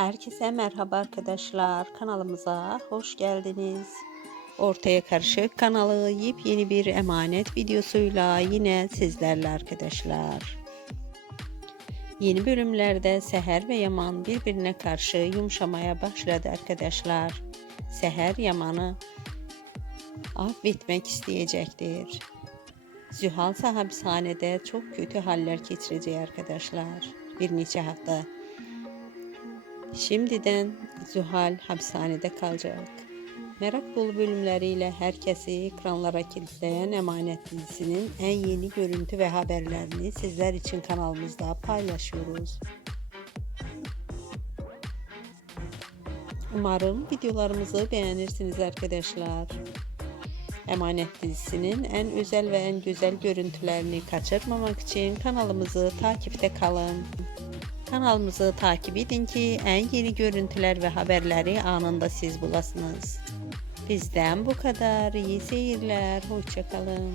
Herkese merhaba arkadaşlar. Kanalımıza hoş geldiniz. Ortaya Karışık kanalı yepyeni bir emanet videosuyla yine sizlerle arkadaşlar. Yeni bölümlerde Seher ve Yaman birbirine karşı yumuşamaya başladı arkadaşlar. Seher Yaman'ı affetmek isteyecektir. Zühal ise çok kötü haller geçirecek arkadaşlar. Bir neçə hafta Şimdiden Zühal hapishanede kalacak. Merak dolu bölümleriyle herkesi ekranlara kilitleyen Emanet dizisinin en yeni görüntü ve haberlerini sizler için kanalımızda paylaşıyoruz. Umarım videolarımızı beğenirsiniz arkadaşlar. Emanet dizisinin en özel ve en güzel görüntülerini kaçırmamak için kanalımızı takipte kalın. Kanalımızı takip edin ki en yeni görüntüler ve haberleri anında siz bulasınız. Bizden bu kadar. İyi seyirler. Hoşçakalın.